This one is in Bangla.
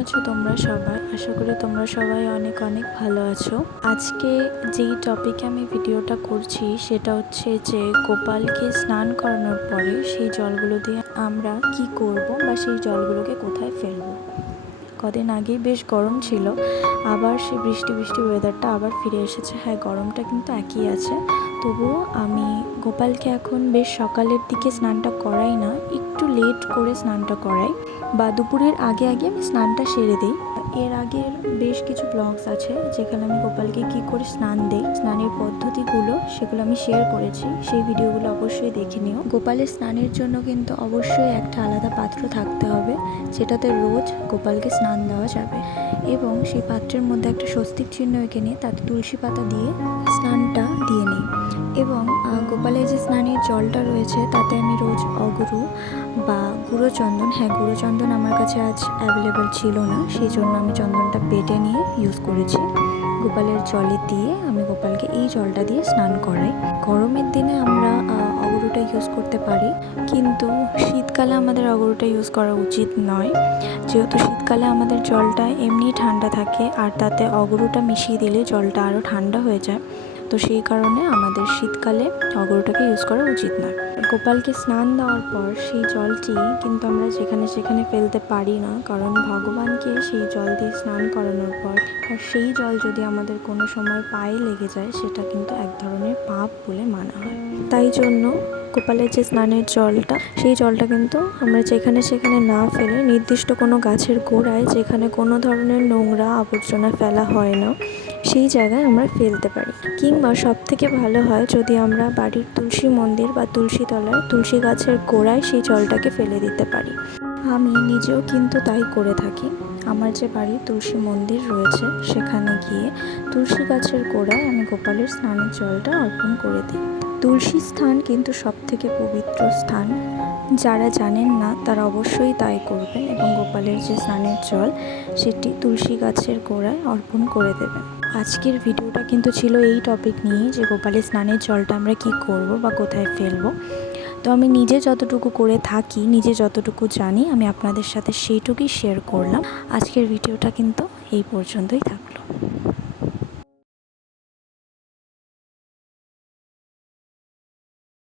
আছো তোমরা সবাই? আশা করি তোমরা সবাই অনেক অনেক ভালো আছো। আজকে যেই টপিকে আমি ভিডিওটা করছি সেটা হচ্ছে যে গোপালকে স্নান করানোর পরে সেই জলগুলো দিয়ে আমরা কি করব বা সেই জলগুলোকে কোথায় ফেলবো। কদিন আগেই বেশ গরম ছিল, আবার সেই বৃষ্টি বৃষ্টি ওয়েদারটা আবার ফিরে এসেছে। হ্যাঁ, গরমটা কিন্তু একই আছে, তবুও আমি গোপালকে এখন বেশ সকালের দিকে স্নানটা করাই না, একটু লেট করে স্নানটা করাই বা দুপুরের আগে আগে আমি স্নানটা সেরে দিই। এর আগের বেশ কিছু ব্লগস আছে যেখানে আমি গোপালকে কি করে স্নান দেই, স্নানের পদ্ধতিগুলো সেগুলো আমি শেয়ার করেছি, সেই ভিডিওগুলো অবশ্যই দেখে নিও। গোপালের স্নানের জন্য কিন্তু অবশ্যই একটা আলাদা পাত্র থাকতে হবে যেটাতে রোজ গোপালকে স্নান দেওয়া যাবে, এবং সেই পাত্রের মধ্যে একটা স্বস্তিক চিহ্ন এঁকে নিয়ে তাতে তুলসী পাতা দিয়ে স্নানটা দিয়ে নিই। এবং গোপালের যে স্নানের জলটা রয়েছে তাতে আমি রোজ অগুরু বা গুঁড়ো চন্দন, হ্যাঁ গুঁড়ো চন্দন আমার কাছে আজ অ্যাভেলেবেল ছিল না, সেই জন্য আমি চন্দনটা বেটে নিয়ে ইউজ করেছি। গোপালের জলে দিয়ে আমি গোপালকে এই জলটা দিয়ে স্নান করাই। গরমের দিনে আমরা অগরুটা ইউজ করতে পারি, কিন্তু শীতকালে আমাদের অগরুটা ইউজ করা উচিত নয়, যেহেতু শীতকালে আমাদের জলটা এমনিই ঠান্ডা থাকে আর তাতে অগরুটা মিশিয়ে দিলে জলটা আরও ঠান্ডা হয়ে যায়। তো সেই কারণে আমাদের শীতকালে অগরুটাকে ইউজ করা উচিত নয়। গোপালকে স্নান দেওয়ার পর সেই জলটি কিন্তু আমরা যেখানে সেখানে ফেলতে পারি না, কারণ ভগবানকে সেই জল দিয়ে স্নান করানোর পর আর সেই জল যদি আমাদের কোনো সময় পায়ে লেগে যায় সেটা কিন্তু এক ধরনের পাপ বলে মানা হয়। তাই জন্য গোপালের যে স্নানের জলটা, সেই জলটা কিন্তু আমরা যেখানে সেখানে না ফেলে নির্দিষ্ট কোনো গাছের গোড়ায়, যেখানে কোনো ধরনের নোংরা আবর্জনা ফেলা হয় না, সেই জায়গায় আমরা ফেলতে পারি। কিংবা সব থেকে ভালো হয় যদি আমরা বাড়ির তুলসী মন্দির বা তুলসী তলায় তুলসী গাছের গোড়ায় সেই জলটাকে ফেলে দিতে পারি। আমি নিজেও কিন্তু তাই করে থাকি। আমার যে বাড়ির তুলসী মন্দির রয়েছে সেখানে গিয়ে তুলসী গাছের গোড়ায় আমি গোপালের স্নানের জলটা অর্পণ করে দিই। তুলসী স্থান কিন্তু সব থেকে পবিত্র স্থান, যারা জানেন না তারা অবশ্যই তাই করবেন এবং গোপালের যে স্নানের জল সেটি তুলসী গাছের গোড়ায় অর্পণ করে দেবেন। আজকের ভিডিওটা কিন্তু ছিল এই টপিক নিয়ে যে গোপালের স্নানের জলটা আমরা কি করব বা কোথায় ফেলবো। তো আমি নিজে যতটুকু করে থাকি, নিজে যতটুকু জানি, আমি আপনাদের সাথে সেইটুকুই শেয়ার করলাম। আজকের ভিডিওটা কিন্তু এই পর্যন্তই থাক।